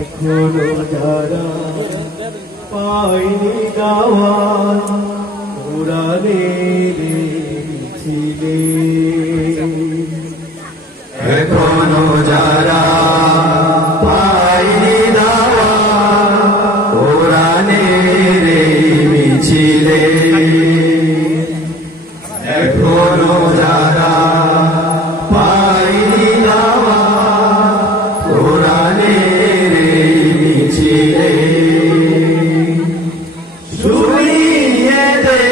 এখনো যারা পায়নি দাওয়াত কোরআনের মিছিলে, এখনো যারা পায়নি দাওয়াত কোরআনের মিছিলে, এখনো যারা পায়নি দাওয়াত কোরআনের মিছিলে, শুনিয়ে দে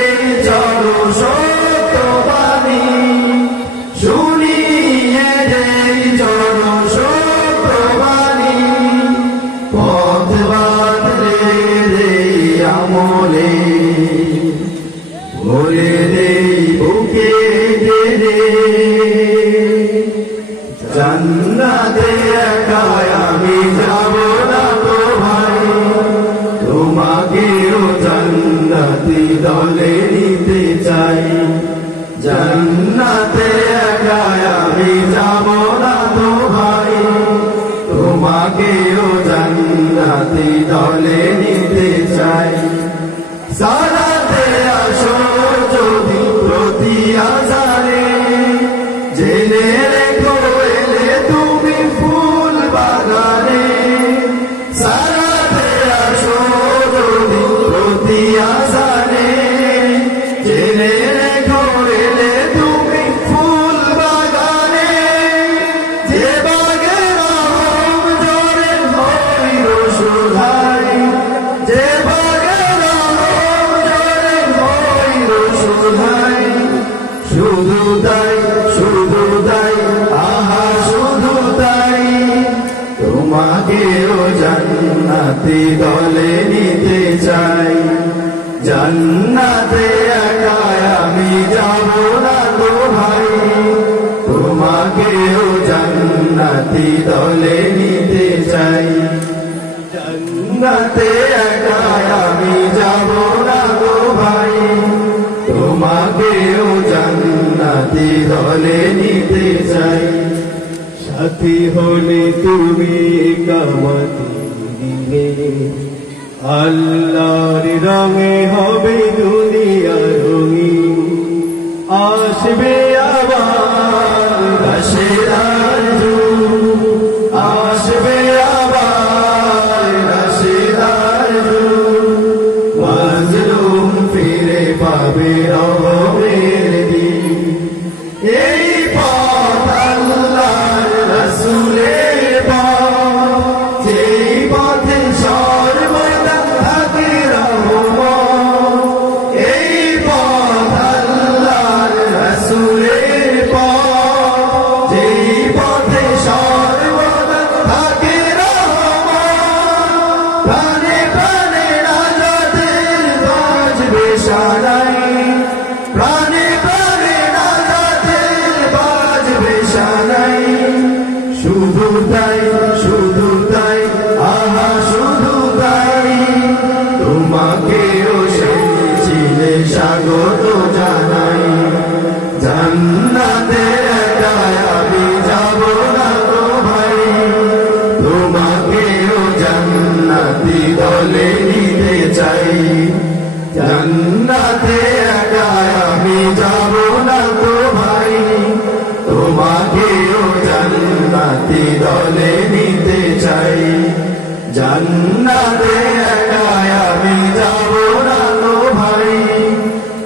চলো সত্যবাণী, শুনিয়ে দে চলো সত্যবাণী, পথ বাঁধলে রে আমলে, বলে দে বুকে দে জান্নাতে একা আমি যাব না তো ভাই, তোমাকেও জান্নাতি দলে নিতে চাই, জান্নাতে একা আমি যাব না তো ভাই, তোমাকেও জান্নাতি দলে নিতে চাই। সালাতে আসো যদি প্রতি আজারে, জেনে রেখো এলে তুমি ফুল বাগানে, সালাতে আসো যদি প্রতি আজারে, জেনে রেখো এলে তুমি ফুল বাগানে, যে বাগে রহম জোরে হইল সুধাই, যে বাগে রহম জোরে হইল সুধাই, শুধু তাই শুধু তাই আহা শুধু তাই, তোমাকেও জান্নাতি দলে নিতে চাই, জান্নাতে একা আমি যাব না তো ভাই, তোমাকেও জান্নাতি দলে নিতে চাই, জান্নাতে একা আমি যাব না তো ভাই, তোমাকেও জান্নাতি দলে নিতে চাই। সাথী হলে তুমি কামাতি দিনে, আল্লাহর রঙে হবে দুনিয়া রঙিন, আসবে আবার রাশেদার যুগ, আসবে আবার রাশেদার যুগ, মাজলুম ফিরে পাবে রহমের দিন, এই পথ আল্লাহর রাসূলের পথ, যেই পথে সর্বদা থাকে রহমত, এই পথ আল্লাহর রাসূলের পথ, যেই পথে সর্বদা থাকে রহমত, প্রাণে প্রাণে নাজাতের বাজবে সানাই, প্রাণে প্রাণে নাজাতের বাজবে সানাই, শুধু তাই শুধু তাই আহা শুধু তাই, তোমাকেও সেই চিলে স্বাগত জানাই, জান্নাতে একা আমি যাব না তো ভাই, তোমাকেও জান্নাতি দলে নিতে চাই, জান্নাতে একা আমি যাব না তো ভাই, তোমাকেও জান্নাতি দলে নিতে চাই, জান্নাতে একা আমি যাব না তো ভাই,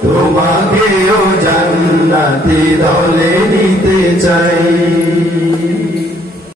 তোমাকেও জান্নাতি দলে নিতে চাই।